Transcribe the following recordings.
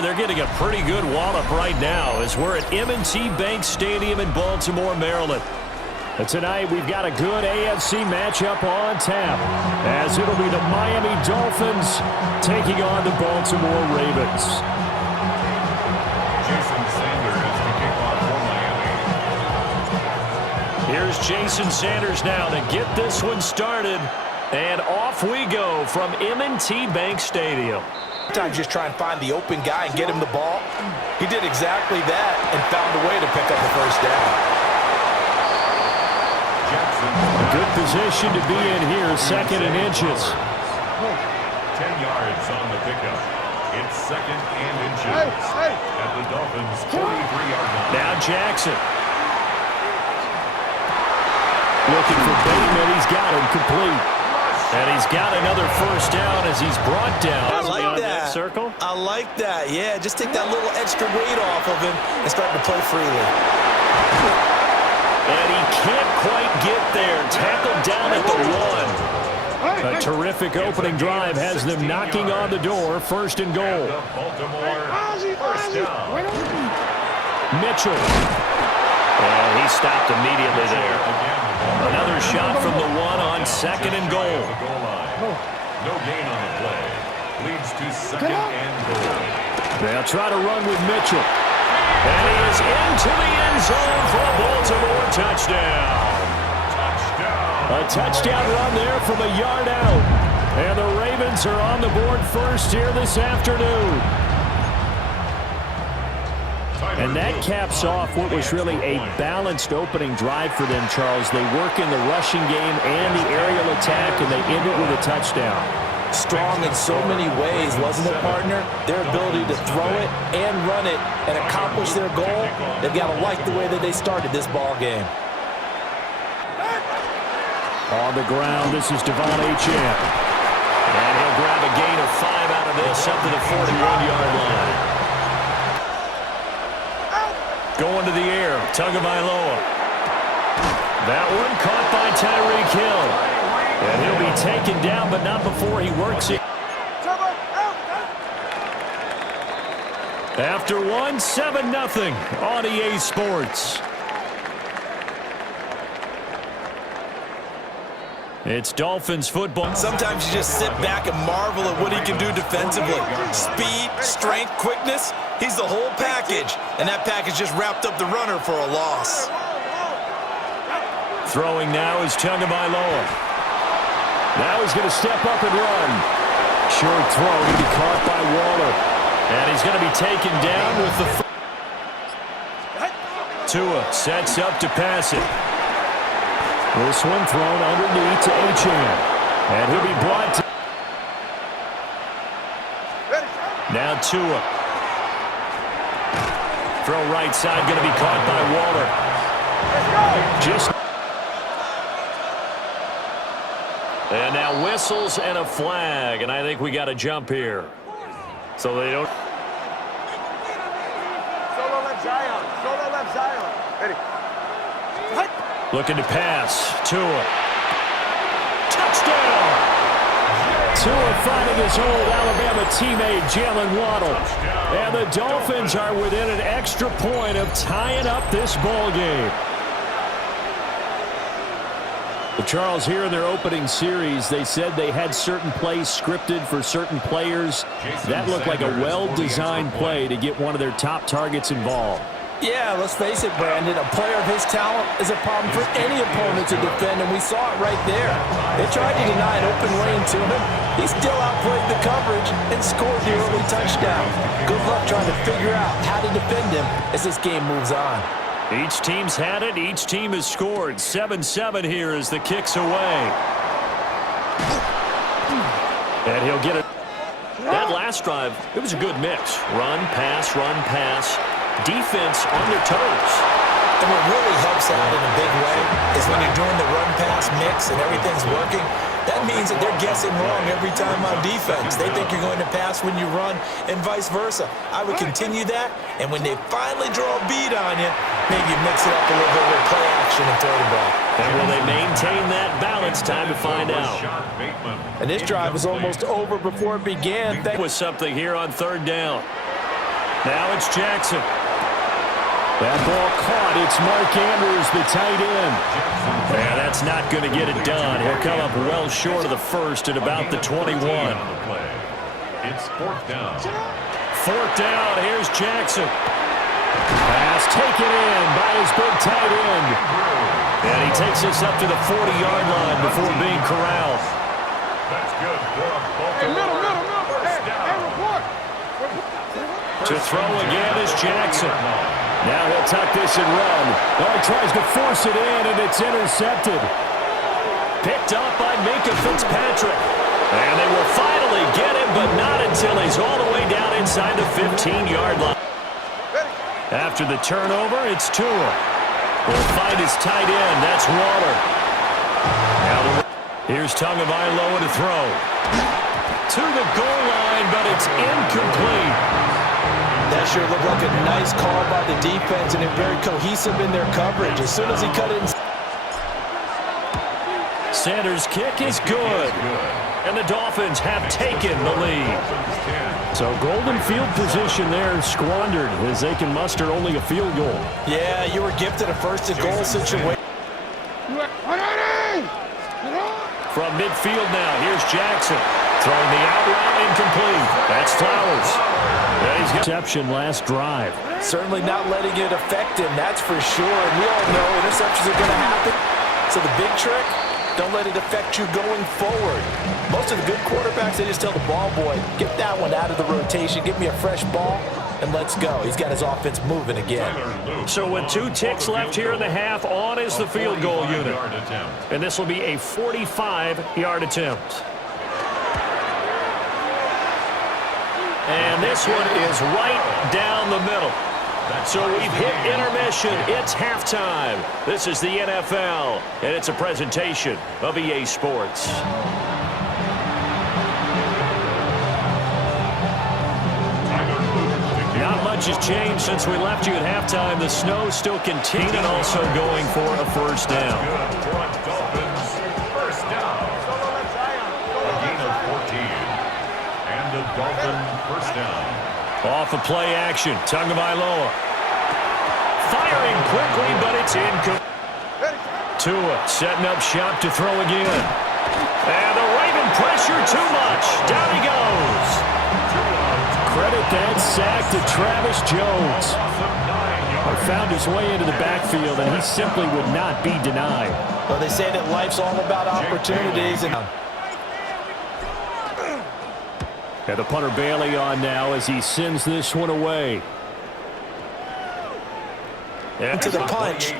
They're getting a pretty good wallop right now as we're at M&T Bank Stadium in Baltimore, Maryland. And tonight we've got a good AFC matchup on tap as it'll be the Miami Dolphins taking on the Baltimore Ravens. Jason Sanders to kick off for Miami. Here's Jason Sanders now to get this one started. And off we go from M&T Bank Stadium. Sometimes just try and find the open guy and get him the ball. He did exactly that and found a way to pick up the first down. Good position to be in here, second and inches. 10 yards on the pickup. It's second and inches at the Dolphins' 43-yard line. Now Jackson. Looking for Bateman. He's got him complete. And he's got another first down as he's brought down. I like that. Circle. I like that. Yeah, just take that little extra weight off of him and start to play freely. And he can't quite get there. Tackled down at the 1. A terrific opening drive has them knocking on the door. First and goal. Mitchell. And he stopped immediately there. Another shot from the 1 on second and goal. No gain on the play. Leads to second and goal. They'll try to run with Mitchell. And he is into the end zone for a Baltimore touchdown. A touchdown run there from a yard out. And the Ravens are on the board first here this afternoon. And that caps off what was really a balanced opening drive for them, Charles. They work in the rushing game and the aerial attack, and they end it with a touchdown. Strong in so many ways, wasn't it, partner? Their ability to throw it and run it and accomplish their goal, they've got to like the way that they started this ball game. On the ground, this is Devon Achane. And he'll grab a gain of 5 out of this up to the 41-yard line. Going to the air, Tagovailoa. That one caught by Tyreek Hill. And he'll be taken down, but not before he works it. After 1, 7-0 on EA Sports. It's Dolphins football. Sometimes you just sit back and marvel at what he can do defensively. Speed, strength, quickness. He's the whole package. And that package just wrapped up the runner for a loss. Throwing now is Tagovailoa. Now he's going to step up and run. Short throw to be caught by Waller. And he's going to be taken down with the... Tua sets up to pass it. This one thrown underneath to Achane. And he'll be brought to... Now Tua. Throw right side, going to be caught by Waller. Just... And now whistles and a flag. And I think we got a jump here. So they don't... Solo left Zion. Solo left Zion. Ready. Looking to pass. Tua. Touchdown! Tua finding his old Alabama teammate, Jalen Waddle. And the Dolphins are within an extra point of tying up this ball game. But Charles, here in their opening series, they said they had certain plays scripted for certain players. That looked like a well-designed play to get one of their top targets involved. Yeah, let's face it, Brandon. A player of his talent is a problem for any opponent to defend, and we saw it right there. They tried to deny an open lane to him. He still outplayed the coverage and scored the early touchdown. Good luck trying to figure out how to defend him as this game moves on. Each team's had it. Each team has scored. 7-7 here as the kick's away. And he'll get it. That last drive, it was a good mix. Run, pass, run, pass. Defense on their toes. And what really helps out in a big way is when you're doing the run-pass mix and everything's working, that means that they're guessing wrong every time on defense. They think you're going to pass when you run and vice versa. I would continue that, and when they finally draw a beat on you, maybe mix it up a little bit with play action and throw the ball. And will they maintain that balance? Time to find out. And this drive was almost over before it began. With something here on third down. Now it's Jackson. That ball caught. It's Mark Andrews, the tight end. Yeah, that's not going to get it done. He'll come up well short of the first at about the 21. It's fourth down. Fourth down. Here's Jackson. Pass taken in by his big tight end. And he takes us up to the 40-yard line before being corralled. That's good for a Baltimore first down. To throw again is Jackson. Now he'll tuck this and run. Oh, he tries to force it in, and it's intercepted. Picked up by Minka Fitzpatrick. And they will finally get him, but not until he's all the way down inside the 15-yard line. After the turnover, it's Tua. Will find his tight end. That's Waller. Now here's Tagovailoa to throw. To the goal line, but it's incomplete. That sure looked like a nice call by the defense, and they're very cohesive in their coverage. As soon as he cut it in. Sanders' kick is good. And the Dolphins have taken the lead. So golden field position there squandered as they can muster only a field goal. Yeah, you were gifted a first-and-goal situation. From midfield now, here's Jackson. Throwing the out route incomplete. That's Flowers. He's got interception last drive. Certainly not letting it affect him, that's for sure. And we all know interceptions are going to happen. So the big trick, don't let it affect you going forward. Most of the good quarterbacks, they just tell the ball boy, get that one out of the rotation, give me a fresh ball, and let's go. He's got his offense moving again. So with 2 ticks left here in the half, on is the field goal unit. And this will be a 45-yard attempt. And this one is right down the middle. So we've hit intermission. It's halftime. This is the NFL, and it's a presentation of EA Sports. Not much has changed since we left you at halftime. The snow still continuing, and also going for a first down. Dolphins first down. A gain of 14. And the Dolphin first down. Off of play action, Tagovailoa. Firing quickly, but it's incomplete. Tua setting up shop to throw again. And the Raven pressure too much. Down he goes. Credit that sack to Travis Jones. He found his way into the backfield, and he simply would not be denied. Well, they say that life's all about opportunities. And the punter Bailey on now as he sends this one away. To the punch.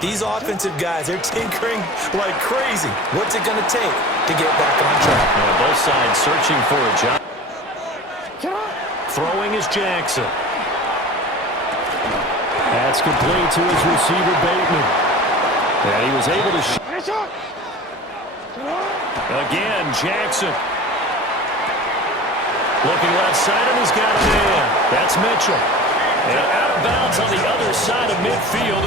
These offensive guys, they're tinkering like crazy. What's it going to take to get back on track? Both sides searching for a job. Throwing is Jackson. That's complete to his receiver, Bateman. And he was able to again, Jackson. Looking left side, and he's got it in. That's Mitchell. And out of bounds on the other side of midfield.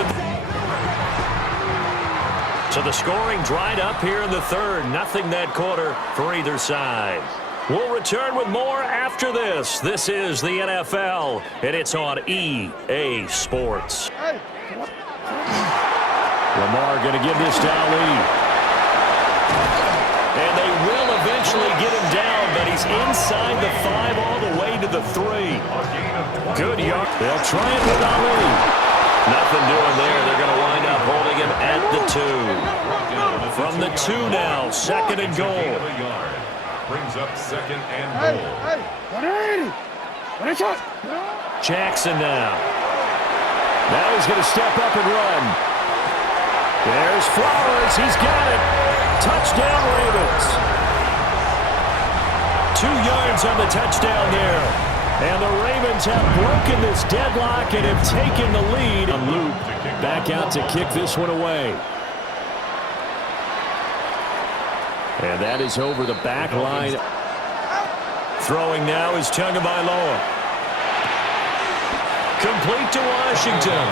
So the scoring dried up here in the third. Nothing that quarter for either side. We'll return with more after this. This is the NFL, and it's on EA Sports. Lamar going to give this to Ali. And they will eventually get him down, but he's inside the 5 all the way to the 3. Good yard. They'll try it with Ali. Nothing doing there. They're going to wind up holding him at the 2. From the 2 now, second and goal. Brings up second and goal. Jackson now. Now he's going to step up and run. There's Flowers. He's got it. Touchdown, Ravens. 2 yards on the touchdown there. And the Ravens have broken this deadlock and have taken the lead. And Luke back out to kick this one away. And that is over the back line. Throwing now is Tagovailoa. Complete to Washington.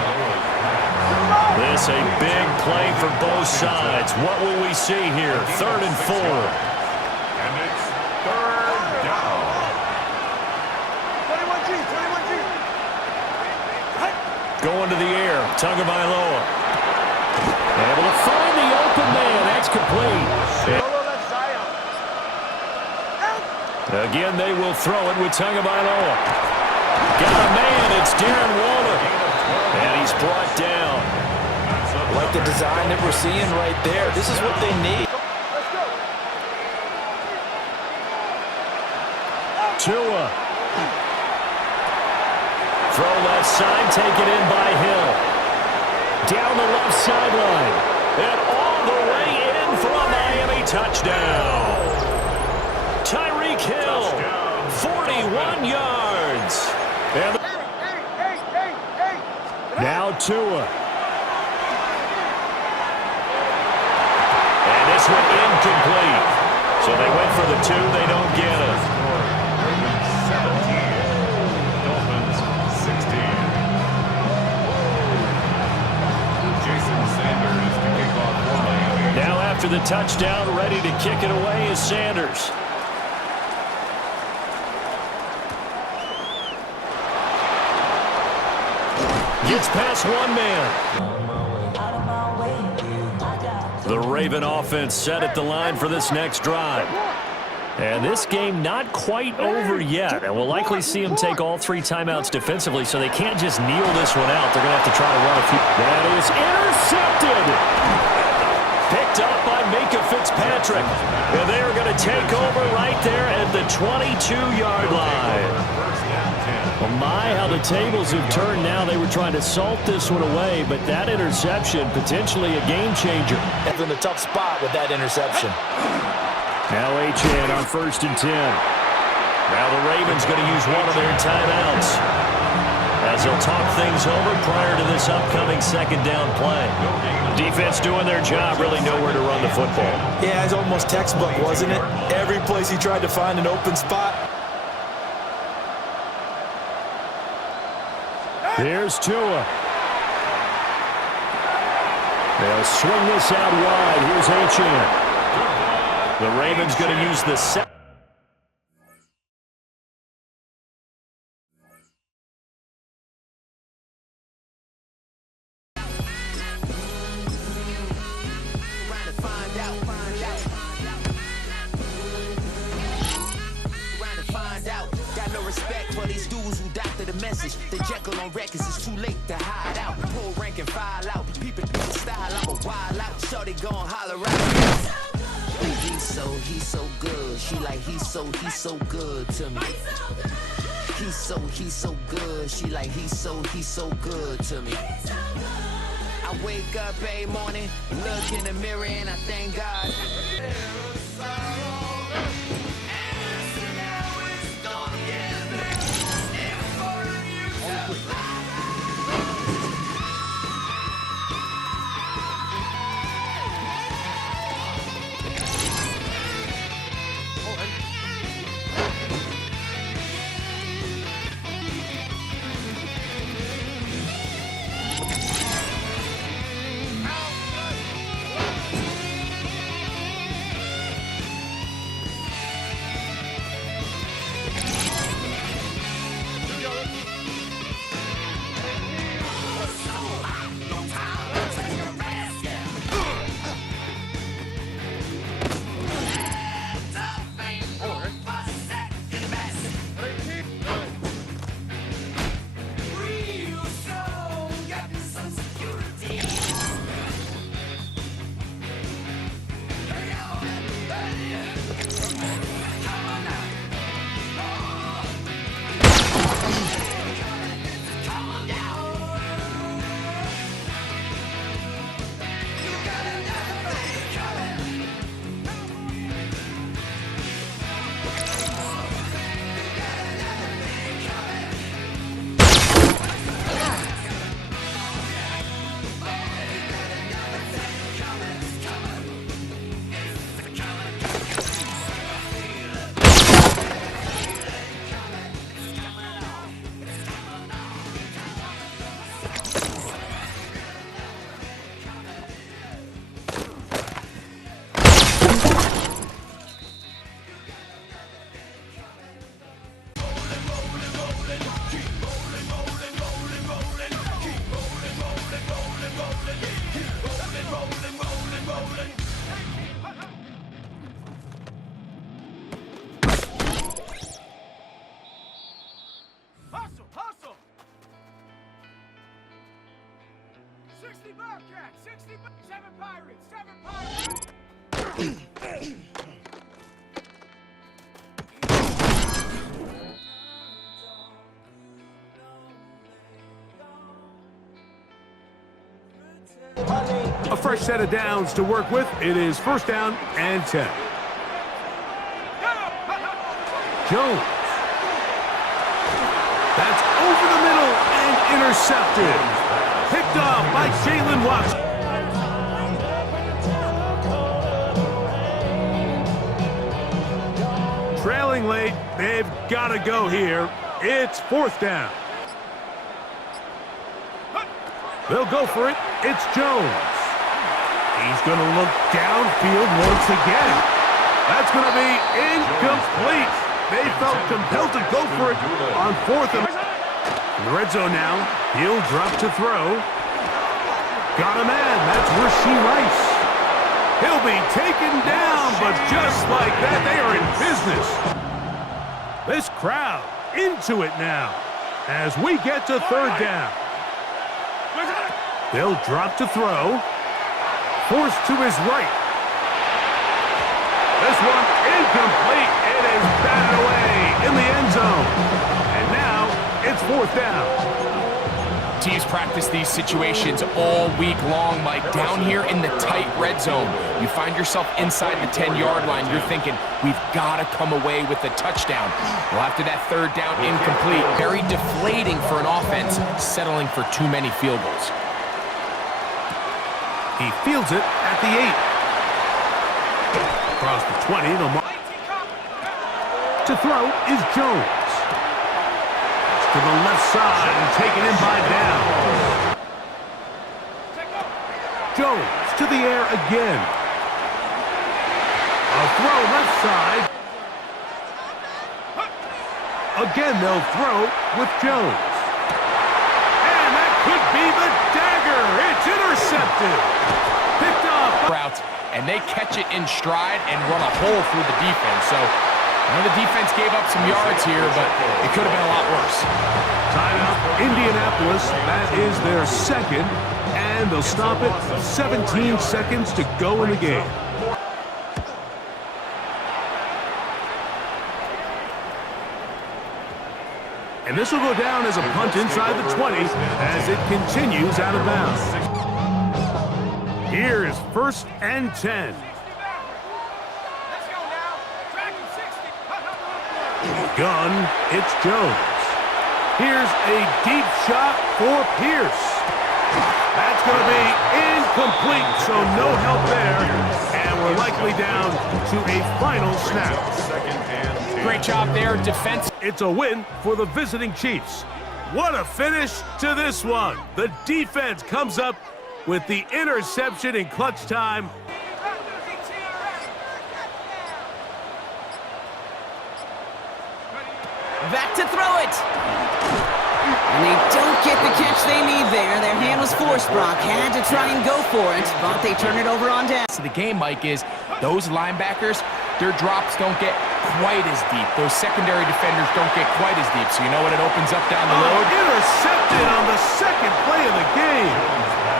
This a big play for both sides. What will we see here? 3rd and 4. And it's 3rd down. 21G. going to the air. Tagovailoa. Able to find the open man. That's complete. Solo left Zion. Again, they will throw it with Tagovailoa. Got a man. It's Darren Waller. And he's brought down. Like the design that we're seeing right there. This is what they need. Let's go. Tua. Throw left side, taken in by Hill. Down the left sideline. And all the way in for a Miami touchdown. Tyreek Hill, 41 yards. And Hey. now Tua. And this one incomplete. So they went for the 2. They don't get it. Ravens 17. Dolphins 16. Jason Sanders to kick off for Miami. Now after the touchdown, ready to kick it away is Sanders. Gets past one man. The Raven offense set at the line for this next drive. And this game not quite over yet. And we'll likely see them take all 3 timeouts defensively, so they can't just kneel this one out. They're going to have to try to run a few. That is intercepted. Picked up by Minka Fitzpatrick. And they are going to take over right there at the 22-yard line. Well, my, how the tables have turned now. They were trying to salt this one away, but that interception, potentially a game changer. In a tough spot with that interception. Now Achane on 1st and 10. Now the Ravens going to use one of their timeouts as they'll talk things over prior to this upcoming 2nd down play. Defense doing their job, really nowhere to run the football. Yeah, it's almost textbook, wasn't it? Every place he tried to find an open spot. Here's Tua. They'll swing this out wide. Here's Achane. The Ravens going to use the set. The Jekyll on records, it's too late to hide out. Pull rank and file out. People think the style, I'm a wild out. Shorty gon' holler out. He's so good. She like he's so good to me. He's so good. She like he's so good to me. I wake up every morning, look in the mirror and I thank God. 60 Bobcats, 7 Pirates, 7 Pirates. A fresh set of downs to work with. It is first down and 10. Jones. That's over the middle and intercepted. Picked off by Jalen Watson. Trailing late, they've got to go here. It's fourth down. They'll go for it. It's Jones. He's going to look downfield once again. That's going to be incomplete. They felt compelled to go for it on fourth. In the red zone now. He'll drop to throw. Got a man. That's Rasheed Rice. He'll be taken down, but just like that, they are in business. This crowd into it now as we get to third down. They'll drop to throw. Forced to his right. This one incomplete. It is batted away in the end zone. And now it's fourth down. Teams practice these situations all week long, Mike. Down here in the tight red zone, you find yourself inside the 10-yard line. You're thinking, we've got to come away with a touchdown. Well, after that third down incomplete, very deflating for an offense, settling for too many field goals. He fields it at the 8. Across the 20, the mark. To throw is Jones. To the left side and taken in by down. Jones to the air again. A throw left side. Again, they'll throw with Jones. And that could be the dagger. It's intercepted. Picked off. Routes, and they catch it in stride and run a hole through the defense. So, I know the defense gave up some yards here, but it could have been a lot worse. Timeout, Indianapolis. That is their second, and they'll stop it. 17 seconds to go in the game. And this will go down as a punt inside the 20 as it continues out of bounds. Here is first and 10. Let's go now. Dragon 60. Gun, it's Jones. Here's a deep shot for Pierce. That's going to be incomplete, so no help there. And we're likely down to a final snap. Great job there, defense. It's a win for the visiting Chiefs. What a finish to this one. The defense comes up with the interception in clutch time. Back to throw it. And they don't get the catch they need there. Their hand was forced, Brock. Had to try and go for it, but they turn it over on down. So the game, Mike, is those linebackers, their drops don't get quite as deep. Those secondary defenders don't get quite as deep. So you know what it opens up down the road? Intercepted on the second play of the game.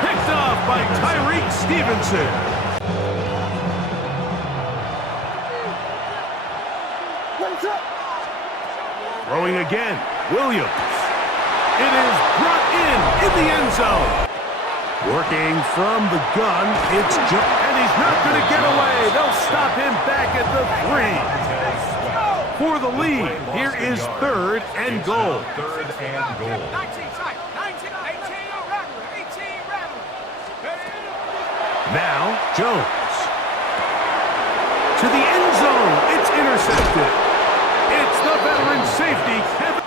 Picked off by Tyreek Stevenson. Throwing again, Williams. It is brought in the end zone. Working from the gun, it's and he's not going to get away. They'll stop him back at the 3. For the lead, here is third and goal. Third and goal. 19 tight. 19, 18 rattler. 18 rattler. Now, Jones. To the end zone, it's intercepted. It's the veteran safety, Kevin.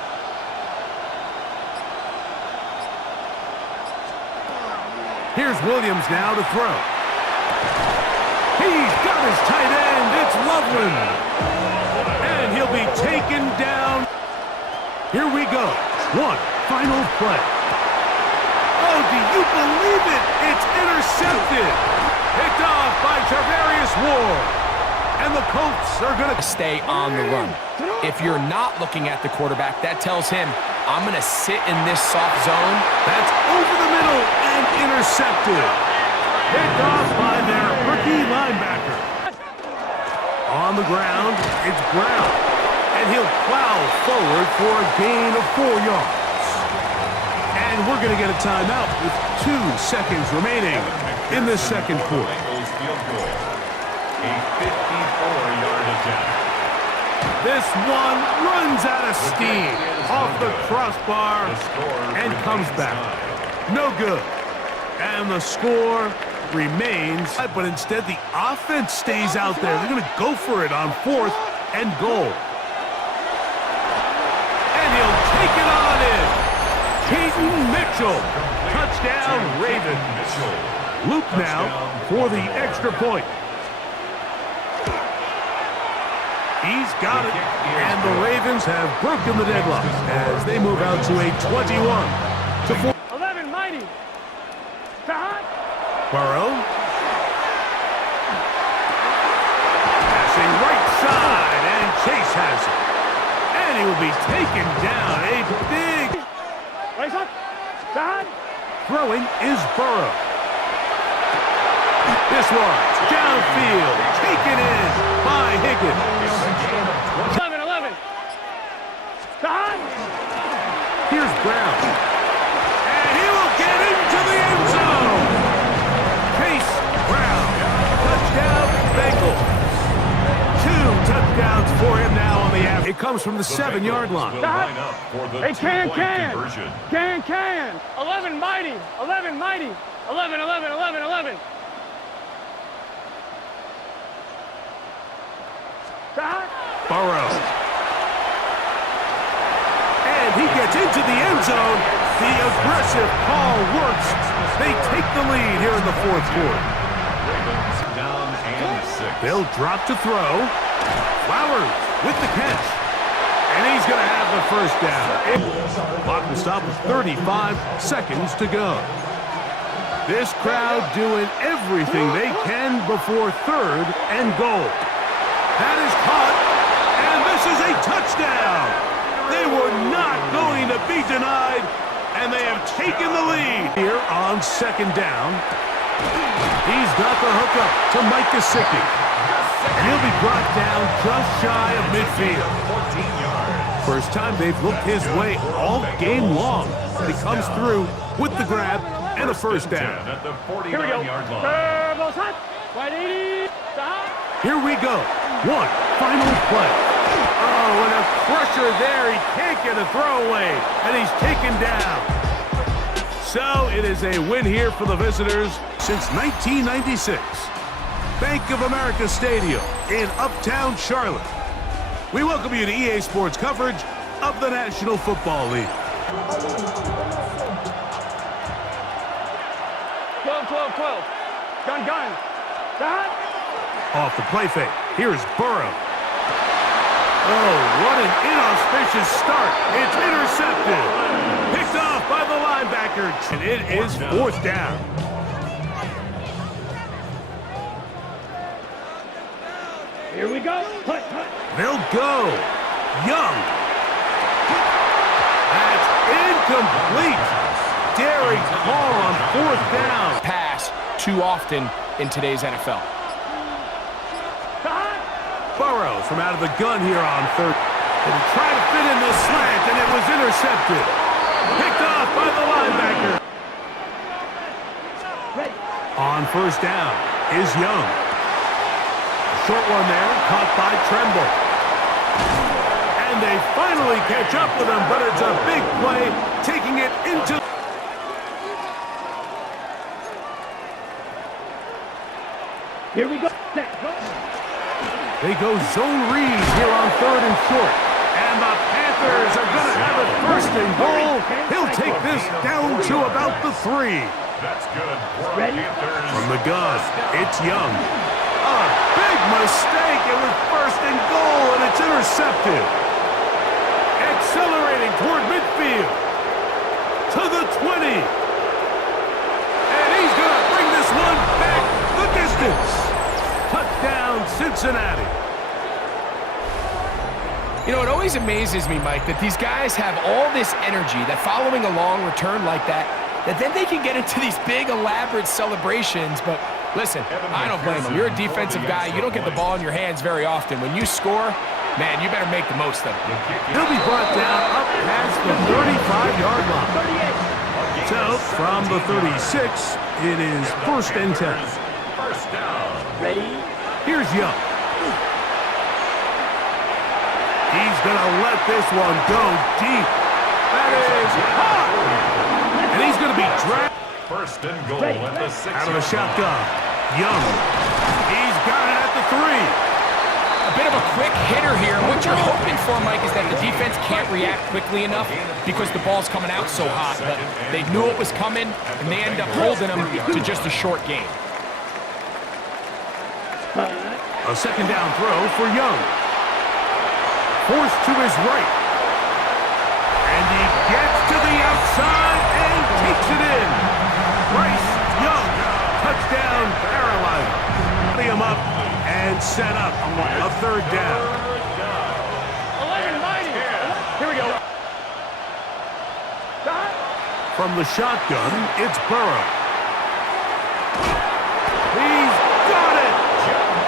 Here's Williams now to throw. He's got his tight end. It's Loveland. And he'll be taken down. Here we go. One final play. Oh, do you believe it? It's intercepted. Picked off by Tarvarius Ward. And the Colts are going to Stay on the run. If you're not looking at the quarterback, that tells him I'm going to sit in this soft zone. That's over the middle and intercepted. Picked off by their rookie linebacker. On the ground, it's Brown. And he'll plow forward for a gain of 4 yards. And we're going to get a timeout with 2 seconds remaining in the second quarter. A 54-yard attempt. This one runs out of steam off the crossbar and comes back. No good. And the score remains, but instead the offense stays out there. They're going to go for it on 4th and goal. And he'll take it on in. Keaton Mitchell. Touchdown, Ravens. Luke now for the extra point. He's got it, and the Ravens have broken the deadlock as they move out to a 21-4. 11, mighty. Hot. Burrow. Passing right side, and Chase has it. And he will be taken down. A big Right side. Hot. throwing is Burrow. This one, downfield, taken in by Higgins. 11. Hot. Here's Brown. And he will get into the end zone. Chase Brown. Touchdown, Bengals. 2 touchdowns for him now on the average. It comes from the 7-yard line. Hey, can. 11, mighty. 11, mighty. 11. Hot. Burrow. And he gets into the end zone. The aggressive call works. They take the lead here in the 4th quarter. Down and 6. They'll drop to throw. Flowers with the catch. And he's going to have the first down. Clock will stop with 35 seconds to go. This crowd doing everything they can before 3rd and goal. That is caught, and this is a touchdown. They were not going to be denied, and they have taken the lead. Here on 2nd down, he's got the hookup to Mike Gesicki. He'll be brought down just shy of midfield. 14 yards. First time they've looked his way all game long. He comes through with the grab and a first down. At the Here we go. 49-yard line. Turbo's hot. Wide 80. Hot. Here we go. One final play. Oh, and a crusher there. He can't get a throwaway, and he's taken down. So it is a win here for the visitors since 1996. Bank of America Stadium in Uptown Charlotte. We welcome you to EA Sports coverage of the National Football League. 12. Gun. Hot. Off the play fake. Here's Burrow. Oh, what an inauspicious start. It's intercepted. Picked off by the linebacker. And it is 4th down. Here we go. Hut. They'll go. Young. That's incomplete. Daring call on 4th down. Pass too often in today's NFL. Burrow from out of the gun here on 3rd. And trying to fit in the slant, and it was intercepted. Picked off by the linebacker. On 1st down is Young. Short one there, caught by Tremble. And they finally catch up with him, but it's a big play, taking it into... Here we go. They go zone read here on 3rd and short. And the Panthers are going to have it 1st and goal. He'll take this down to about the 3. That's good. Ready? From the gun, it's Young. A big mistake. It was 1st and goal, and it's intercepted. Accelerating toward midfield. To the 20. And he's going to bring this one back the distance. Touchdown, Cincinnati. You know, it always amazes me, Mike, that these guys have all this energy, that following a long return like that then they can get into these big, elaborate celebrations. But listen, I don't blame them. You're a defensive guy. You don't get the ball in your hands very often. When you score, man, you better make the most of it. He'll be brought down up past the 35-yard line. So, from the 36, it is 1st and 10. First down. Ready? Here's Young. He's going to let this one go deep. That is hot. And he's going to be dragged. 1st and goal at the 6. Out of the shotgun. Young. He's got it at the 3. A bit of a quick hitter here. What you're hoping for, Mike, is that the defense can't react quickly enough because the ball's coming out so hot. But they knew it was coming, and they end up holding them to just a short game. A 2nd down throw for Young. Forced to his right. And he gets to the outside and takes it in. Bryce Young, touchdown Carolina. Put him up and set up a 3rd down. 11-90. Here we go. From the shotgun, it's Burrow. He's got it!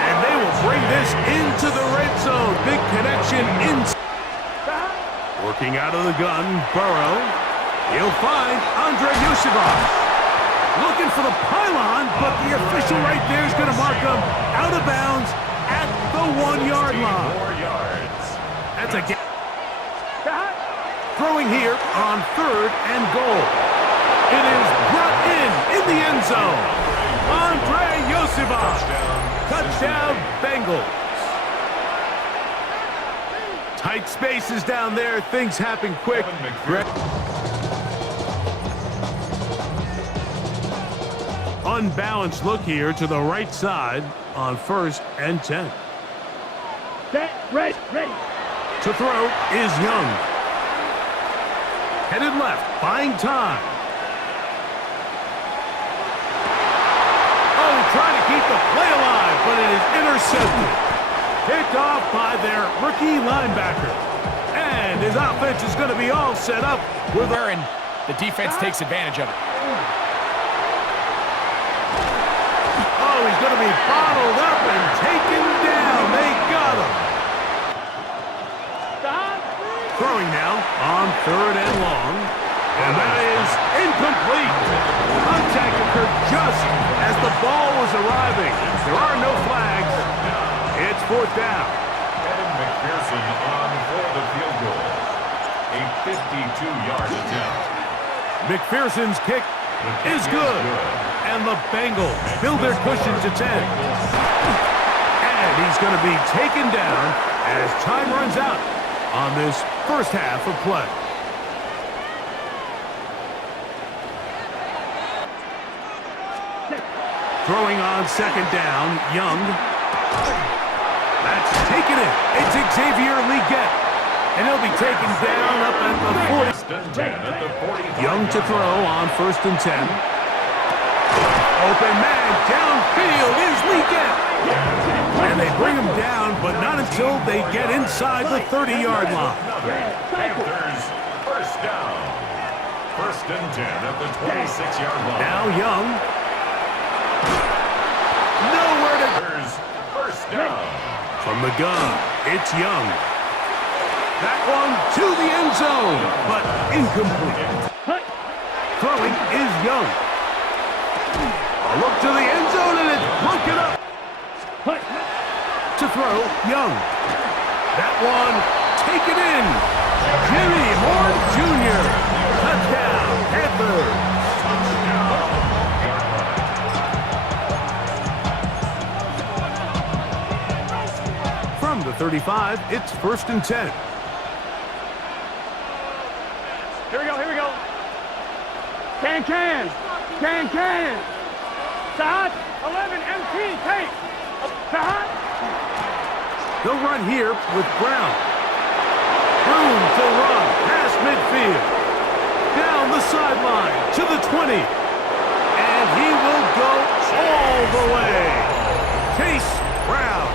And they will bring this into the red zone. Big connection in. Working out of the gun, Burrow. He'll find Andre Yusufov. Looking for the pylon, but the official right there is going to mark him out of bounds at the 1-yard line. 4 yards. That's a game. Throwing here on 3rd and goal. It is brought in the end zone. Andre Yusufov. Touchdown, Bengals. Tight spaces down there. Things happen quick. Unbalanced look here to the right side on 1st and 10. Ready. To throw is Young. Headed left, buying time. Oh, trying to keep the play alive, but it is intercepted. Picked off by their rookie linebacker. And his offense is going to be all set up with and the defense takes advantage of it. Oh, he's going to be bottled up and taken down. They got him. Throwing now on 3rd and long. And that is incomplete. Contact occurred just as the ball was arriving. There are no flags. It's 4th down. Kevin McPherson on for the field goal. A 52-yard attempt. McPherson's kick is good. And the Bengals build their cushion to 10. And he's going to be taken down as time runs out on this 1st half of play. Throwing on 2nd down, Young. That's taken it. It's Xavier Legette. And he'll be taken down up at the 40. Young to throw on 1st and 10. Open man downfield is Legette. And they bring him down, but not until they get inside the 30-yard line. Panthers, 1st down. 1st and 10 at the 26-yard line. Now Young. Nowhere to... 1st down. From the gun, it's Young. That one to the end zone, but incomplete. Throwing is Young. A look to the end zone, and it's broken up. To throw, Young. That one taken in. Jimmy Moore Jr. Touchdown, Panthers. From the 35, it's 1st and 10. Here we go. Can. Side, 11, MT, take. Side. They'll run here with Brown. Room to run past midfield. Down the sideline to the 20. And he will go all the way. Chase Brown.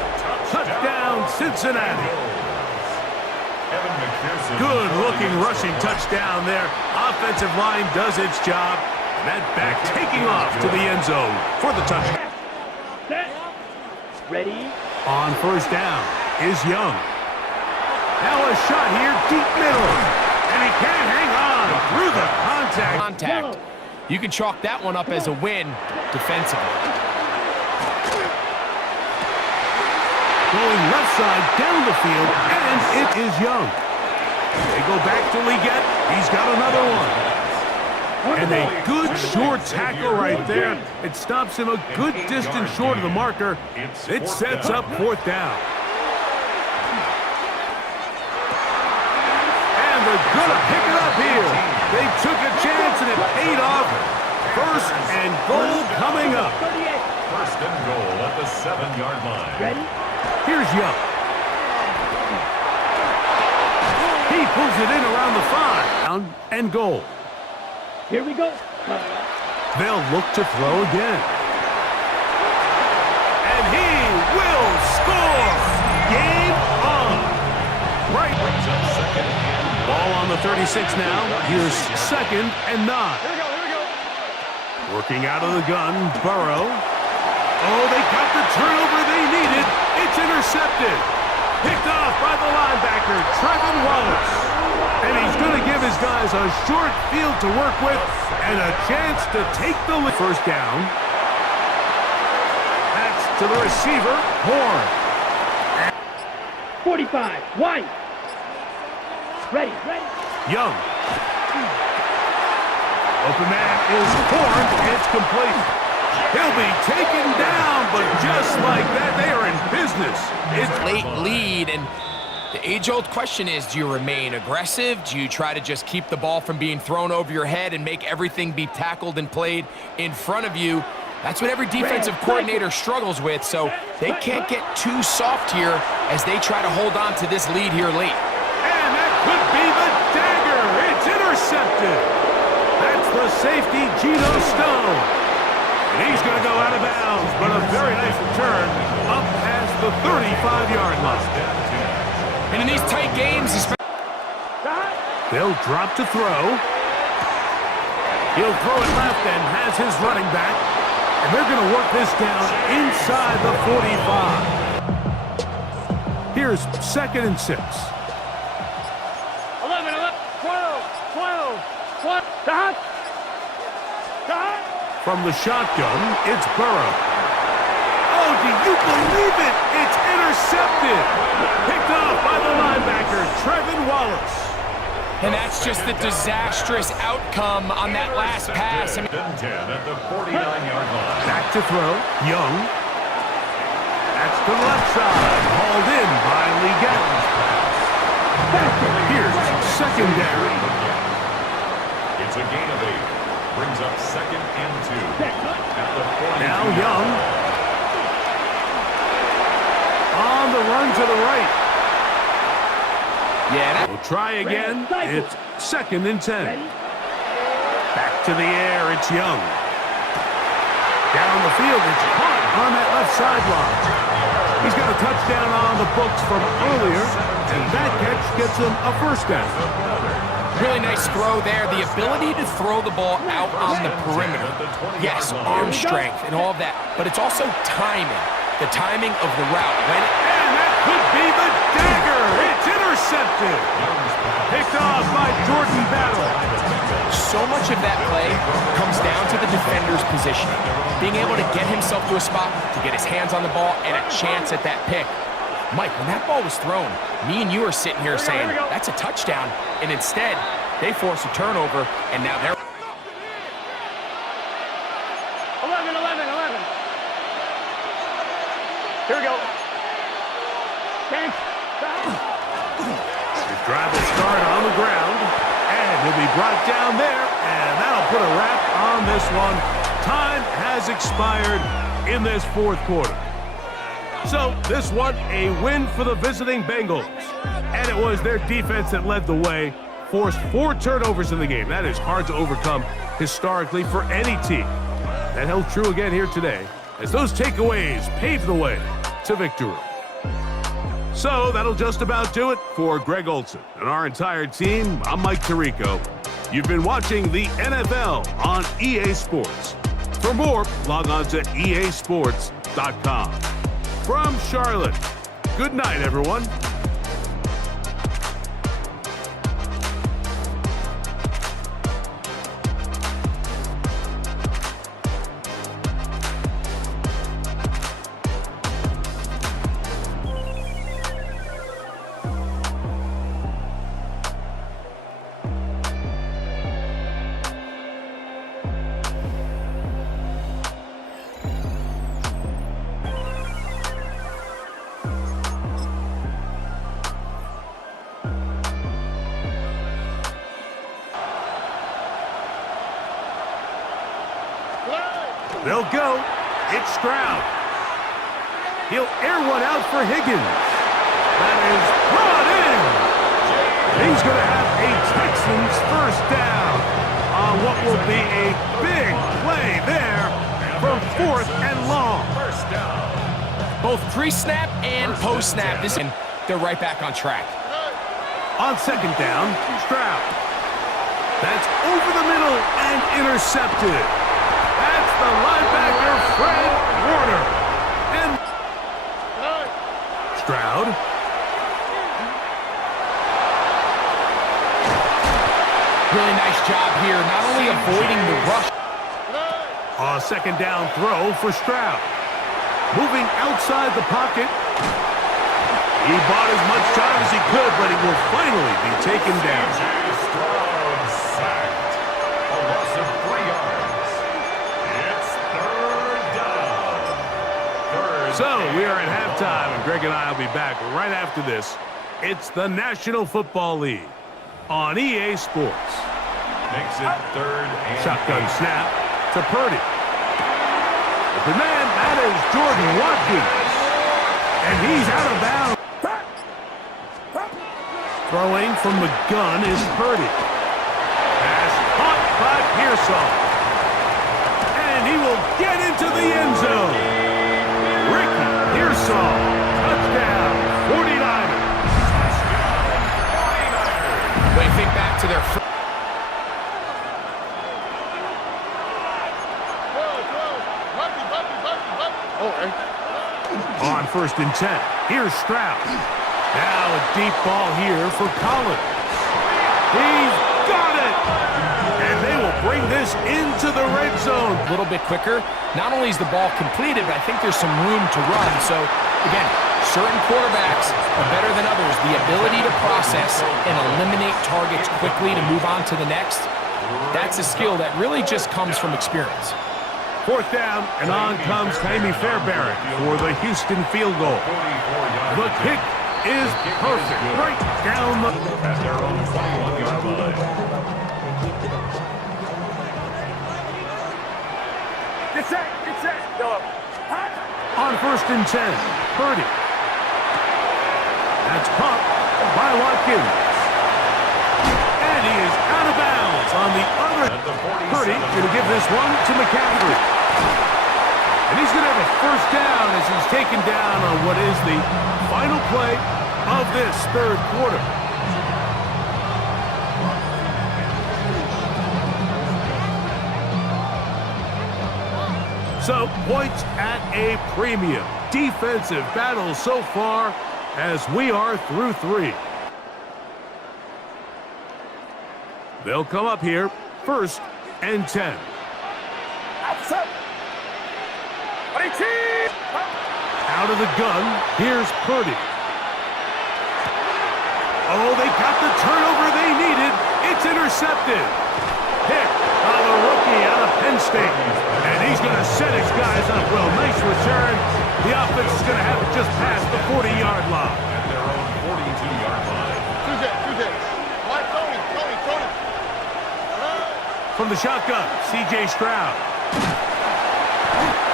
Touchdown, Cincinnati. Good-looking rushing touchdown there. Offensive line does its job. And that back taking off to the end zone for the touchdown. Ready? On first down is Young. Now a shot here, deep middle. And he can't hang on through the contact. You can chalk that one up as a win defensively. Going left side down the field, and it is Young. They go back to Leggett. He's got another one. And a good short tackle right there. It stops him a good distance short of the marker. It sets up fourth down. And they're going to pick it up here. They took a chance and it paid off. First and goal coming up. First and goal at the 7-yard line. Ready? Here's Young. He pulls it in around the 5. Down and goal. Here we go. They'll look to throw again. And he will score! Game on! Right. Ball on the 36 now. Here's second and 9. Here we go. Working out of the gun, Burrow. Oh, they got the turnover they needed. It's intercepted. Picked off by the linebacker, Trevin Wallace. And he's going to give his guys a short field to work with and a chance to take the lead. First down. That's to the receiver, Horn. 45. White. Ready. Young. Open man is Horn. It's complete. He'll be taken down, but just like that, they are in business. It's late lead, and the age-old question is, do you remain aggressive? Do you try to just keep the ball from being thrown over your head and make everything be tackled and played in front of you? That's what every defensive coordinator struggles with, so they can't get too soft here as they try to hold on to this lead here late. And that could be the dagger. It's intercepted. That's the safety, Geno Stone. And he's going to go out of bounds, but a very nice return up past the 35-yard line. And in these tight games, they'll drop to throw. He'll throw it left and has his running back. And they're going to work this down inside the 45. Here's second and 6. 11, 12. Dot. From the shotgun, it's Burrow. Oh, do you believe it? It's intercepted. Picked off by the linebacker, Trevin Wallace. And that's just the disastrous outcome on that last pass. At the 49-yard line. Back to throw, Young. That's to the left side, hauled in by Leggett. Here's secondary. It's a gain of 8. Brings up second and 2. At the 42. Now Young. On the run to the right. Yeah, We'll try again. It's second and 10. Back to the air, it's Young. Down the field, it's caught on that left sideline. He's got a touchdown on the books from earlier, and that catch gets him a first down. really nice throw there. The ability to throw the ball out on the perimeter. Yes, arm strength and all of that, but it's also timing. The timing of the route. And that could be the dagger. It's intercepted. Picked off by Jordan Battle. So much of that play comes down to the defender's positioning. Being able to get himself to a spot, to get his hands on the ball, and a chance at that pick. Mike, when that ball was thrown, me and you are sitting here saying, that's a touchdown. And instead, they force a turnover, and now they're... 11. Here we go. Thanks. His drive will start on the ground, and he'll be brought down there, and that'll put a wrap on this one. Time has expired in this fourth quarter. So this one, a win for the visiting Bengals. And it was their defense that led the way, forced 4 turnovers in the game. That is hard to overcome historically for any team. That held true again here today, as those takeaways paved the way to victory. So that'll just about do it for Greg Olson and our entire team. I'm Mike Tirico. You've been watching the NFL on EA Sports. For more, log on to easports.com. From Charlotte, good night, everyone. They'll go. It's Stroud. He'll air one out for Higgins. That is brought in. He's going to have a Texans first down on what will be a big play there for 4th and long. First down. Both pre-snap and post-snap, they're right back on track. On 2nd down, Stroud. That's over the middle and intercepted. That's the linebacker, Fred Warner. And Stroud. Really nice job here, not only avoiding the rush. A 2nd down throw for Stroud. Moving outside the pocket. He bought as much time as he could, but he will finally be taken down. STROUD sacked. A loss of 3 yards. It's 3rd down. So we are at halftime, and Greg and I will be back right after this. It's the National Football League on EA Sports. Makes it 3rd and Shotgun 8. snap to Purdy. The man, that is Jordan Watkins. And he's out of bounds. Throwing from the gun is Purdy. Pass caught by Pearsall. And he will get into the end zone. Ricky Pearsall. Touchdown, 49ers. Wait, think back to their On 1st and 10, here's Stroud. Now a deep ball here for Collins. He's got it! And they will bring this into the red zone. a little bit quicker. Not only is the ball completed, but I think there's some room to run. So, again, certain quarterbacks are better than others. The ability to process and eliminate targets quickly to move on to the next, that's a skill that really just comes from experience. 4th down, and on comes Jaime Fairbairn for the Houston field goal. The kick is perfect, right down the... At their own 21-yard line. On 1st and 10, Purdy. That's caught by Watkins. And he is out of bounds on the other. Purdy going to give this one to McCaffrey. And he's going to have a first down as he's taken down on what is the final play of this 3rd quarter. So, points at a premium. Defensive battle so far as we are through 3. They'll come up here, 1st and 10. Out of the gun, here's Purdy. Oh, they got the turnover they needed. It's intercepted. Pick by the rookie out of Penn State. And he's going to set his guys up well. Nice return. The offense is going to have it just past the 40-yard line. At their own 42-yard line. From the shotgun, C.J. Stroud.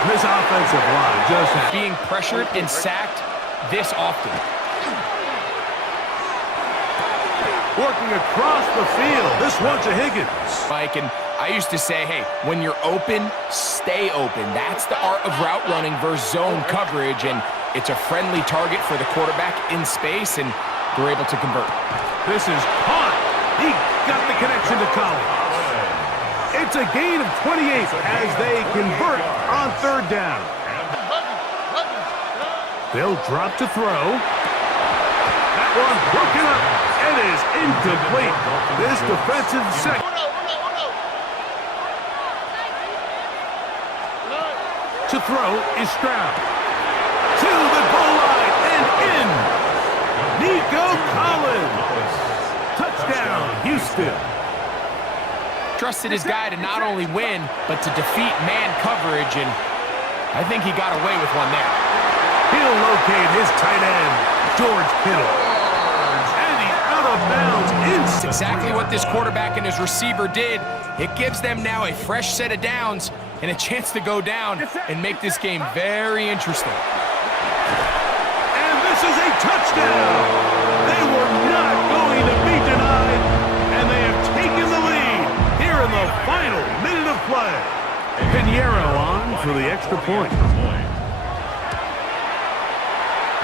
And this offensive line just has... Being pressured and sacked this often. Working across the field. This one to Higgins. Mike, and I used to say, hey, when you're open, stay open. That's the art of route running versus zone coverage, and it's a friendly target for the quarterback in space, and they're able to convert. This is caught. He got the connection to Collins. It's a gain of 28 as they convert on third down. They'll drop to throw. That one broken up. It is incomplete. This defensive second. To throw is Stroud. To the goal line and in. Nico Collins. Touchdown, Houston. Trusted his guy to not only win, but to defeat man coverage, and I think he got away with one there. He'll locate his tight end, George Kittle. And he's out of bounds. It's exactly what this quarterback and his receiver did. It gives them now a fresh set of downs and a chance to go down and make this game very interesting. And this is a touchdown. They were not going to be denied, and they have taken the lead here in the final minute of play. Pinheiro on for the extra point.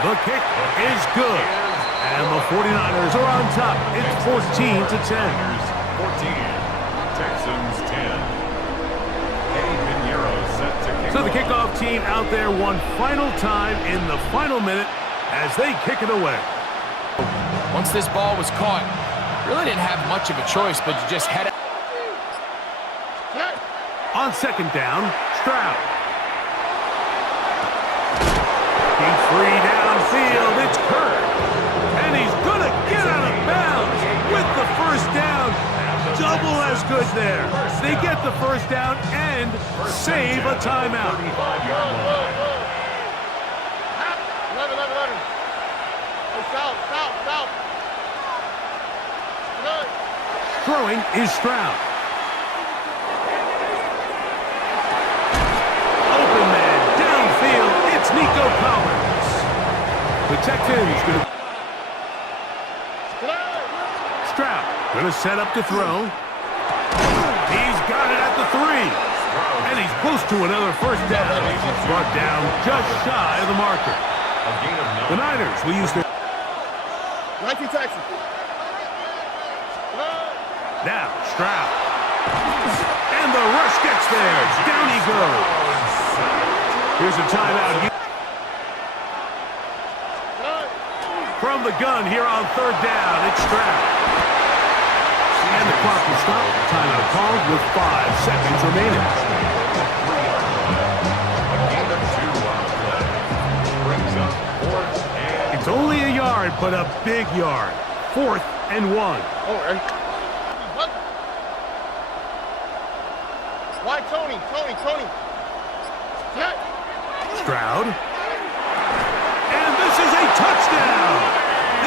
The kick is good, and the 49ers are on top. It's 14-10. 14, Texans 10. Pinheiro set to kick So the off. kickoff team out there one final time in the final minute as they kick it away. Once this ball was caught, really didn't have much of a choice, but you just head out. On second down, Stroud. He's free downfield. It's Kirk. And he's going to get out of bounds with the first down. Double as good there. They get the first down and save a timeout. 35-yard line. Throwing is Stroud. Open man, downfield, it's Nico Collins. The Texans going to... Stroud going to set up to throw. He's got it at the 3. And he's close to another first down. Brought down just shy of the marker. The Niners will use their... Now, Stroud. And the rush gets there. Down he goes. Here's a timeout. From the gun here on third down, it's Stroud. And the clock will stop. Timeout called with 5 seconds remaining. It's only a yard, but a big yard. 4th and 1. Why Tony? Stroud. And this is a touchdown.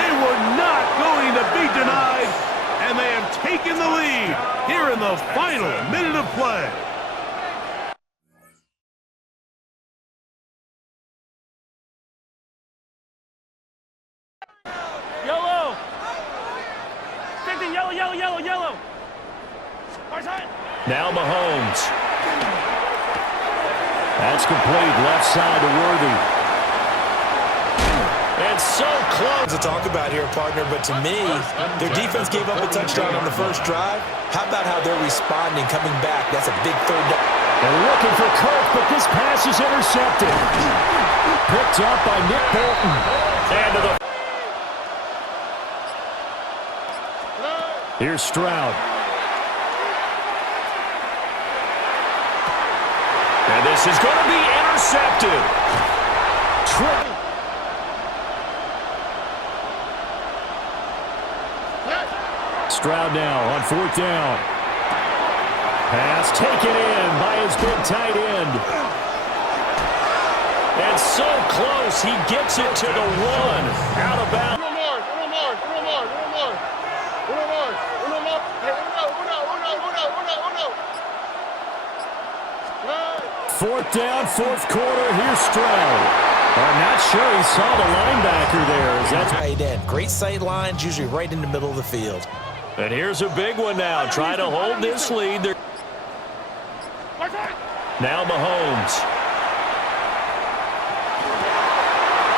They were not going to be denied, and they have taken the lead here in the final minute of play. Yellow. 50, yellow. Now Mahomes. That's complete. Left side to Worthy. And so close. To talk about here, partner, but to me, their defense gave up a touchdown on the first drive. How about how they're responding, coming back? That's a big third down. They're looking for Kirk, but this pass is intercepted. Picked up by Nick Bolton. And to the... Here's Stroud. And this is going to be intercepted. Stroud now on 4th down. Pass taken in by his big tight end. And so close, he gets it to the 1. Out of bounds. Fourth down, 4th quarter. Here's Stroud. I'm not sure he saw the linebacker there. That's Tight end. Great sight lines, usually right in the middle of the field. And here's a big one now. Trying to hold this lead. Now Mahomes.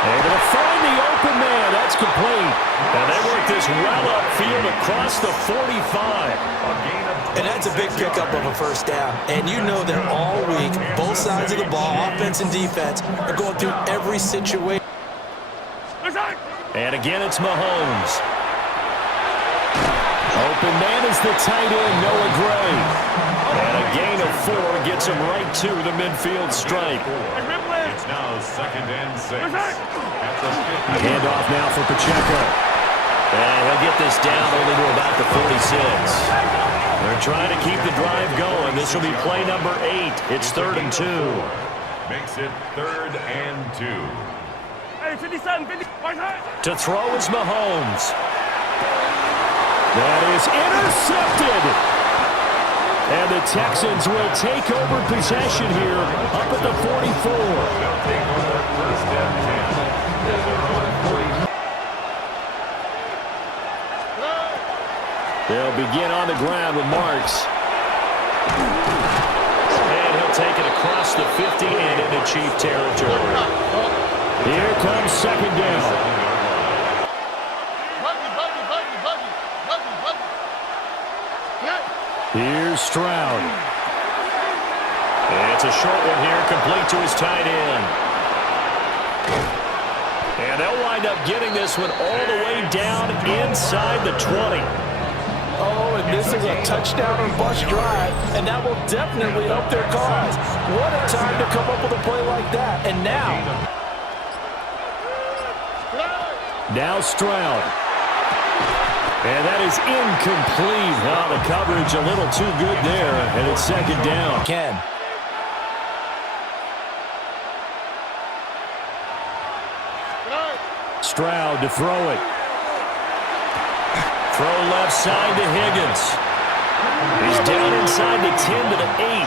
Able to find the open man. That's complete. And they work this well upfield across the 45. And that's a big pickup of a first down. And you know that all week, both sides of the ball, offense and defense, are going through every situation. And again, it's Mahomes. Open man is the tight end, Noah Gray. And a gain of 4 gets him right to the midfield stripe. It's now 2nd and 6. At the 50. Handoff now for Pacheco. And he'll get this down only to about the 46. They're trying to keep the drive going. This will be play number 8. It's 3rd and 2. Makes it 3rd and 2. To throw is Mahomes. That is intercepted. And the Texans will take over possession here up at the 44. They'll take over 1st and 10. They're on 40. They'll begin on the ground with Marks. And he'll take it across the 50 and into Chief territory. Here comes 2nd down. Here's Stroud. It's a short one here, complete to his tight end. And they'll wind up getting this one all the way down inside the 20. Oh, and this is a touchdown or bust drive, and that will definitely help their cause. What a time to come up with a play like that. And now Stroud. And that is incomplete. Oh, the coverage a little too good there, and it's 2nd down. Ken. Stroud to throw it. Throw left side to Higgins. He's down inside the 10 to the 8,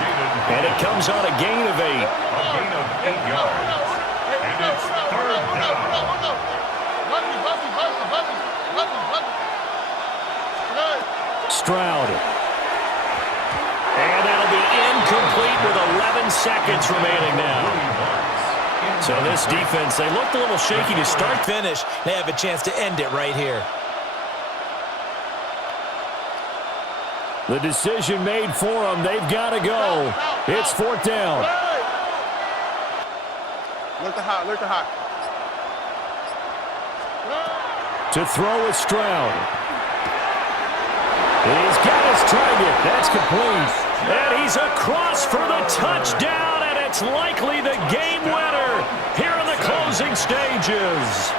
and it comes on a gain of 8. A gain of 8 yards. And it's 3rd down. Stroud. And that'll be incomplete with 11 seconds remaining now. So this defense, they looked a little shaky to start. Finish. They have a chance to end it right here. The decision made for them. They've got to go. It's 4th down. Look to hot. To throw is Stroud. He's got his target. That's complete. And he's across for the touchdown, and it's likely the game winner here in the closing stages.